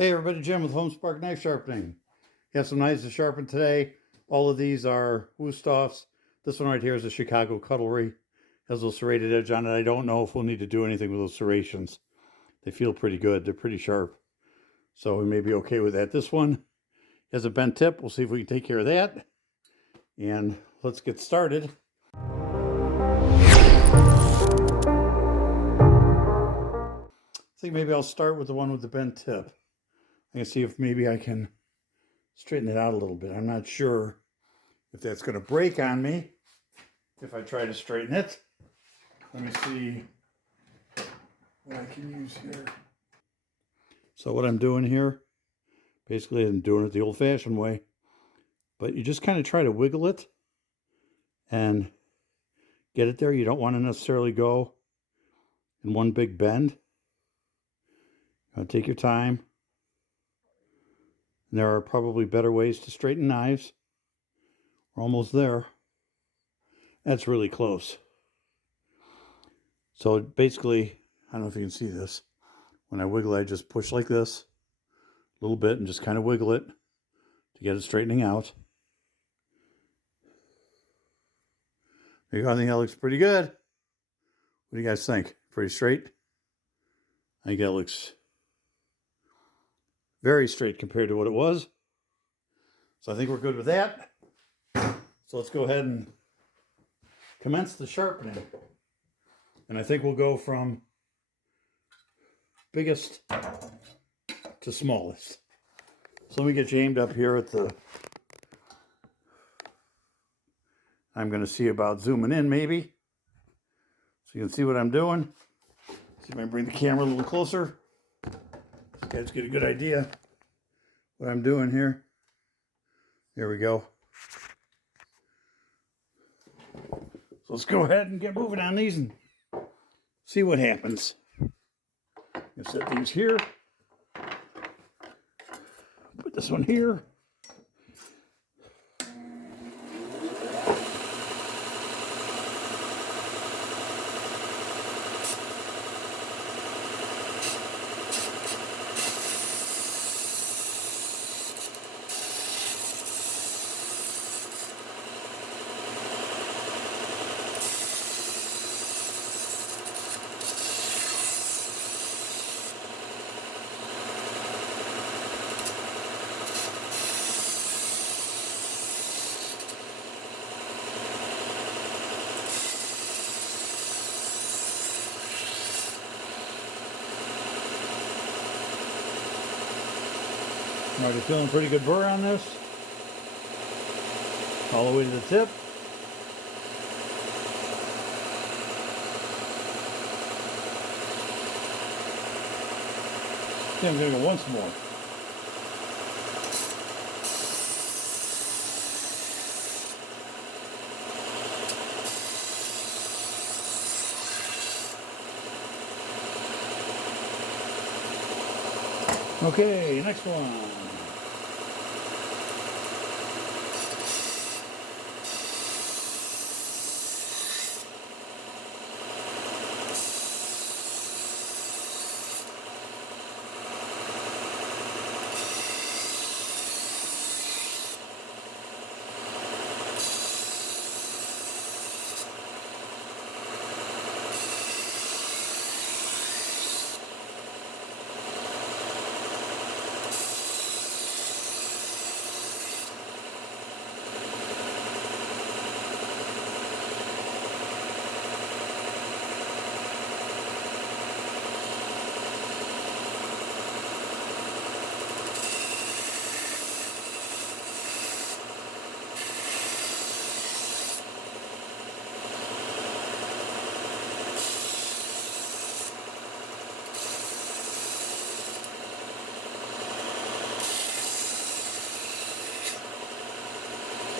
Hey everybody, Jim with Homespark Knife Sharpening. Have some knives to sharpen today. All of these are Wusthofs. This one right here is a Chicago Cutlery. Has a little serrated edge on it. I don't know if we'll need to do anything with those serrations. They feel pretty good. They're pretty sharp. So we may be okay with that. This one has a bent tip. We'll see if we can take care of that. And let's get started. I think maybe I'll start with the one with the bent tip. I can see if maybe I can straighten it out a little bit. I'm not sure if that's going to break on me if I try to straighten it. Let me see what I can use here. So what I'm doing here, basically I'm doing it the old-fashioned way, but you just kind of try to wiggle it and get it there. You don't want to necessarily go in one big bend. Take your time. And there are probably better ways to straighten knives. We're almost there. That's really close. So basically, I don't know if you can see this. When I wiggle, I just push like this a little bit and just kind of wiggle it to get it straightening out. There you go. I think that looks pretty good. What do you guys think? Pretty straight? I think that looks very straight compared to what it was. So I think we're good with that. So let's go ahead and commence the sharpening. And I think we'll go from biggest to smallest. So let me get you aimed up here at the... I'm going to see about zooming in maybe. So you can see what I'm doing. See if I can bring the camera a little closer. So you guys get a good idea what I'm doing here. There we go. So let's go ahead and get moving on these and see what happens. Let's set these here. Put this one here. Already feeling pretty good burr on this. All the way to the tip. Okay, I'm going to go once more. Okay, next one.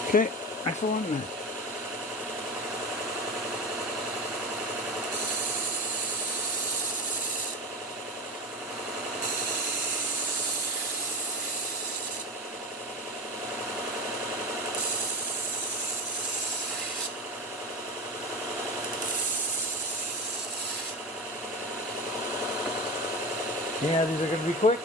Okay, excellent. Yeah, these are going to be quick.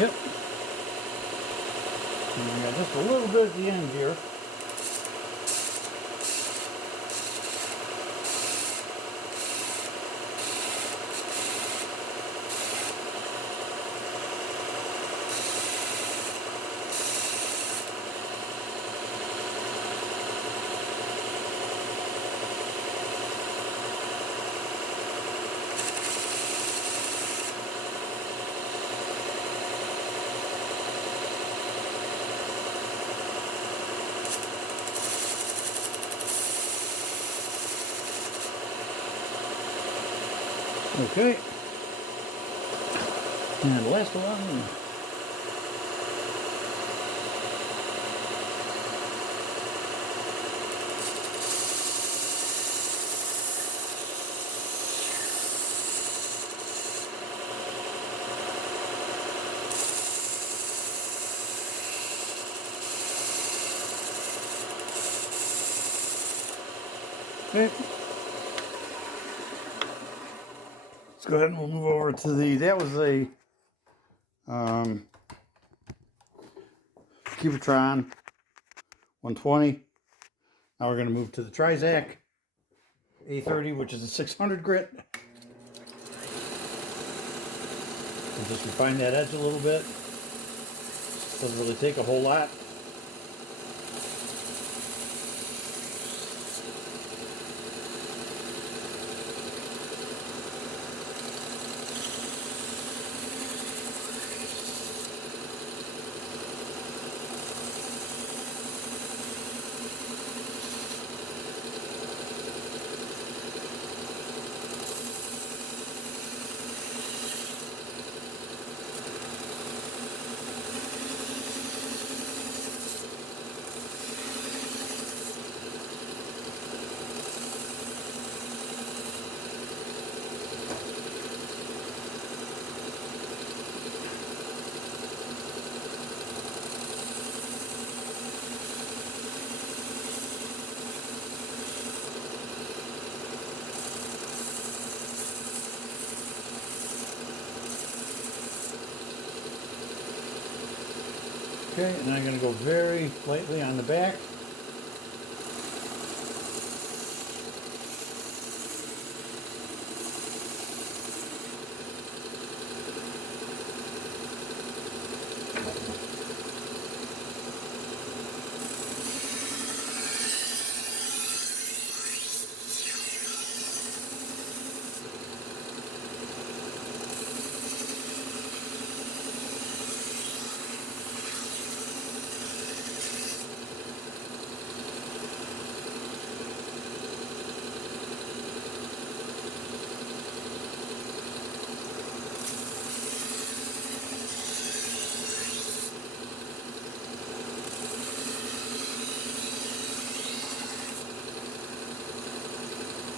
Yep. And we got just a little bit at the end here. Okay. And the last one. Okay. Let's go ahead and we'll move over to the, that was a Cubitron 120. Now we're going to move to the Trizac A30, which is a 600 grit. And just refine that edge a little bit. Doesn't really take a whole lot. Okay, and I'm going to go very lightly on the back.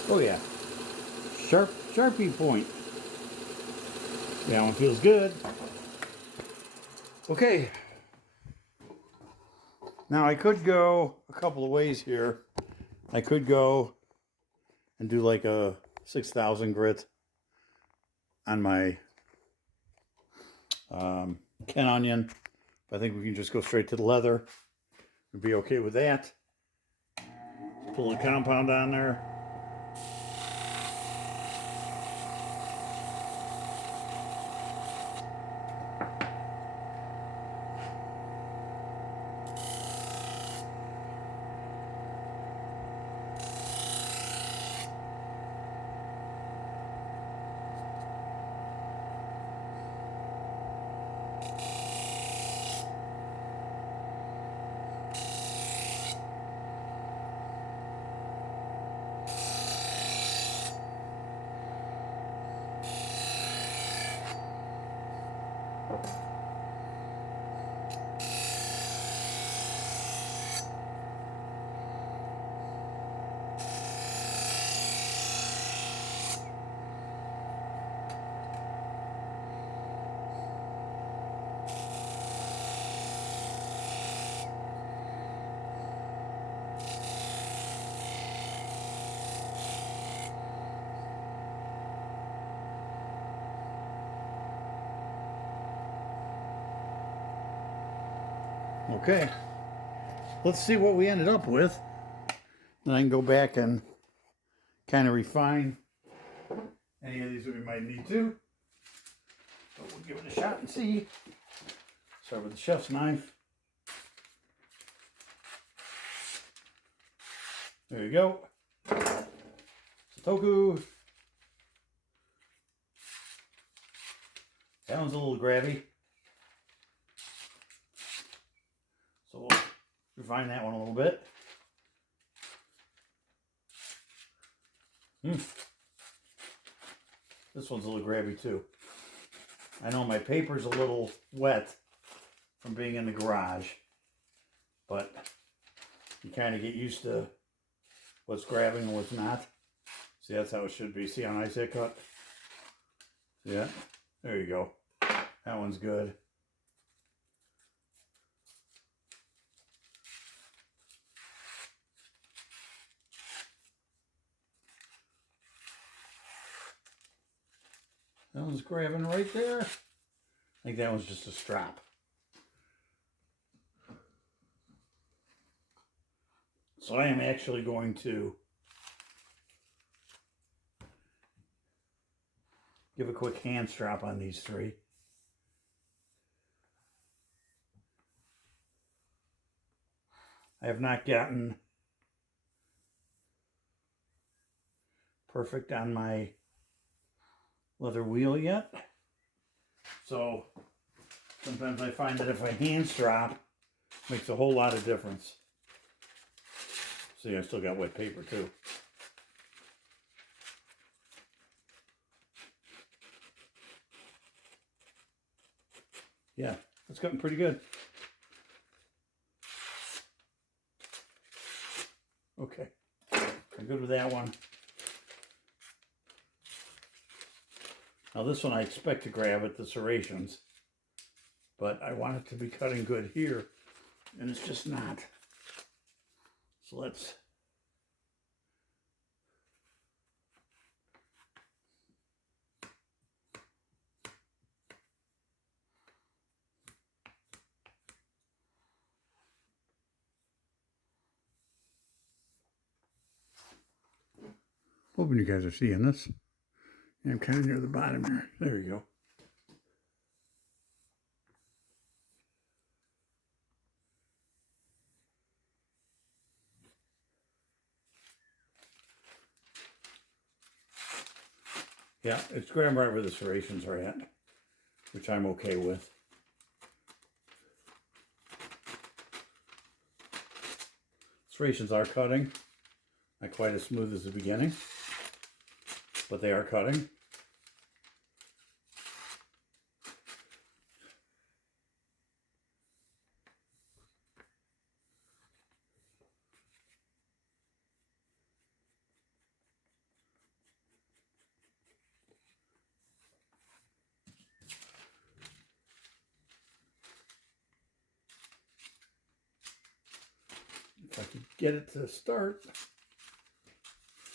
Oh yeah, Sharpie point. That one feels good. Okay. Now I could go a couple of ways here. I could go and do like a 6,000 grit on my Ken Onion. I think we can just go straight to the leather and be okay with that. Put a little compound on there. Okay, let's see what we ended up with. Then I can go back and kind of refine any of these that we might need to. But we'll give it a shot and see. Start with the chef's knife. There you go. Toku. That one's a little grabby. So we'll refine that one a little bit. This one's a little grabby too. I know my paper's a little wet from being in the garage, but you kind of get used to what's grabbing and what's not. See, that's how it should be. See how nice that cut? Yeah, there you go. That one's good. That one's grabbing right there. I think that one's just a strap. So I am actually going to give a quick hand strap on these three. I have not gotten perfect on my leather wheel yet. So sometimes I find that if I hand strap, it makes a whole lot of difference. See, I still got wet paper too. Yeah, it's gotten pretty good. Okay, I'm good with that one. Now this one I expect to grab at the serrations, but I want it to be cutting good here, and it's just not. So let's hoping you guys are seeing this. I'm kind of near the bottom here. There you go. Yeah, it's grabbing right where the serrations are at, which I'm okay with. Serrations are cutting. Not quite as smooth as the beginning, but they are cutting. If I could get it to start.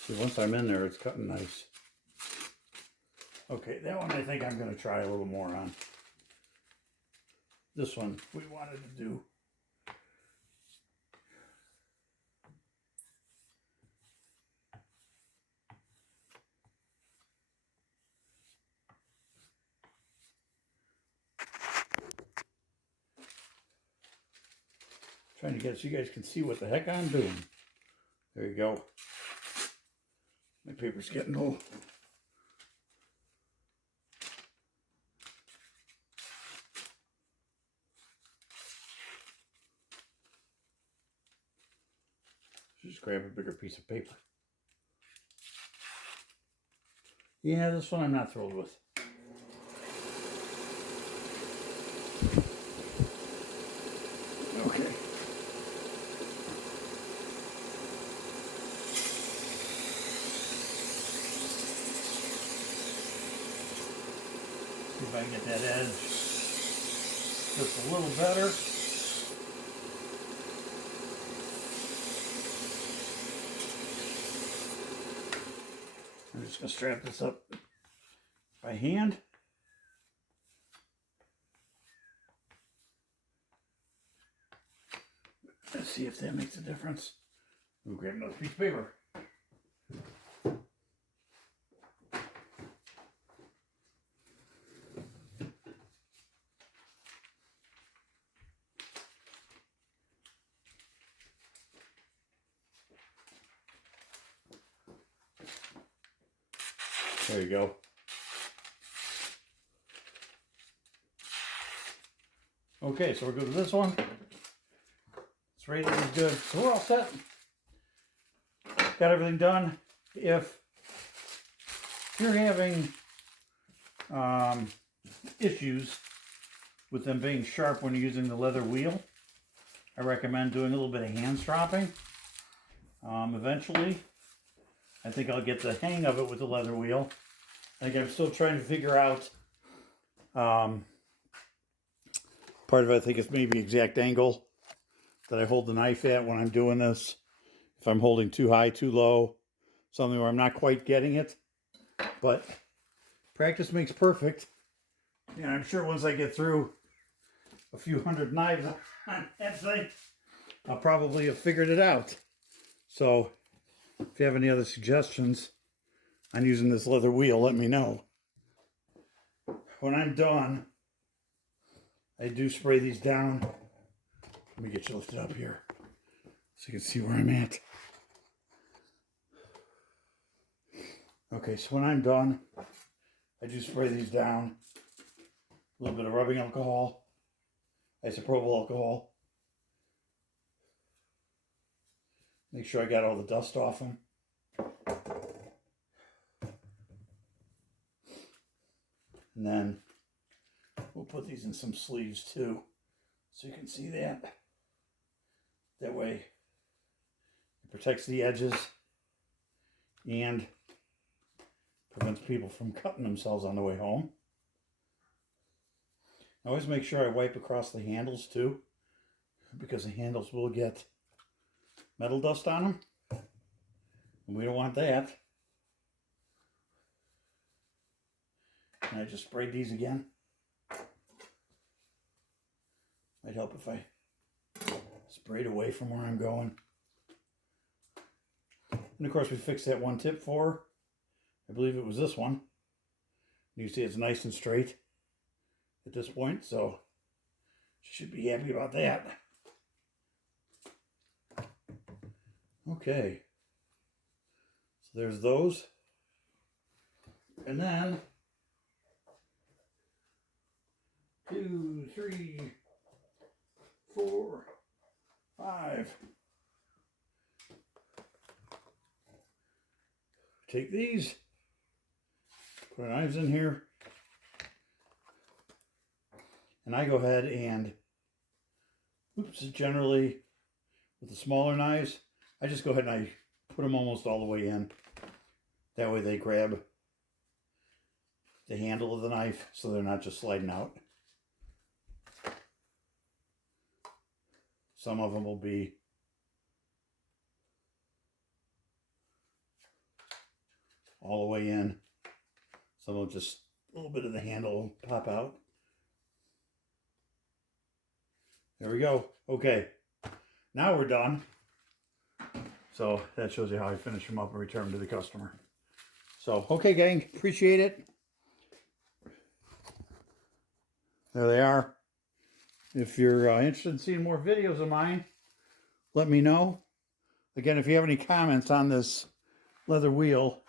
See, once I'm in there, it's cutting nice. Okay, that one I think I'm going to try a little more on. This one we wanted to do. Trying to get it so you guys can see what the heck I'm doing. There you go. My paper's getting old. Just grab a bigger piece of paper. Yeah, this one I'm not thrilled with. Okay. See if I can get that edge just a little better. I'm just going to strap this up by hand. see if that makes a difference. We'll grab another piece of paper. There you go. Okay, so we're good with this one. It's rated as good. So we're all set. Got everything done. If you're having issues with them being sharp when you're using the leather wheel, I recommend doing a little bit of hand stropping. Eventually, I think I'll get the hang of it with the leather wheel. I think I'm still trying to figure out part of it, I think it's maybe exact angle that I hold the knife at when I'm doing this. If I'm holding too high, too low, something where I'm not quite getting it. But practice makes perfect. And I'm sure once I get through a few hundred knives on that thing, I'll probably have figured it out. So if you have any other suggestions on using this leather wheel, let me know. When I'm done, I do spray these down. Let me get you lifted up here so you can see where I'm at. Okay, so when I'm done, I do spray these down. A little bit of rubbing alcohol, isopropyl alcohol. Make sure I got all the dust off them. And then we'll put these in some sleeves too, so you can see that. That way it protects the edges and prevents people from cutting themselves on the way home. I always make sure I wipe across the handles too, because the handles will get metal dust on them, and we don't want that. And I just sprayed these again. Might help if I sprayed away from where I'm going. And of course we fixed that one tip for, I believe it was this one. You see it's nice and straight at this point, so she should be happy about that. Okay, so there's those. And then 2, 3, 4, 5. Take these, put our knives in here, and I go ahead and, generally with the smaller knives, I just go ahead and I put them almost all the way in. That way they grab the handle of the knife so they're not just sliding out. Some of them will be all the way in. Some will just a little bit of the handle will pop out. There we go. Okay, now we're done. So that shows you how I finish them up and return them to the customer. So, okay gang, appreciate it. There they are. If you're interested in seeing more videos of mine, let me know. Again, if you have any comments on this leather wheel,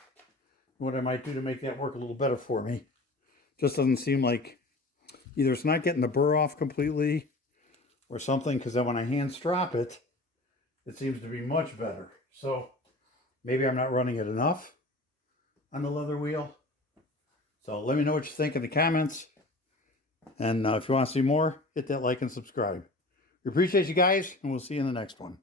what I might do to make that work a little better for me. Just doesn't seem like either it's not getting the burr off completely or something, because then when I hand strop it, it seems to be much better. So maybe I'm not running it enough on the leather wheel. So let me know what you think in the comments. And if you want to see more, hit that like and subscribe. We appreciate you guys, and we'll see you in the next one.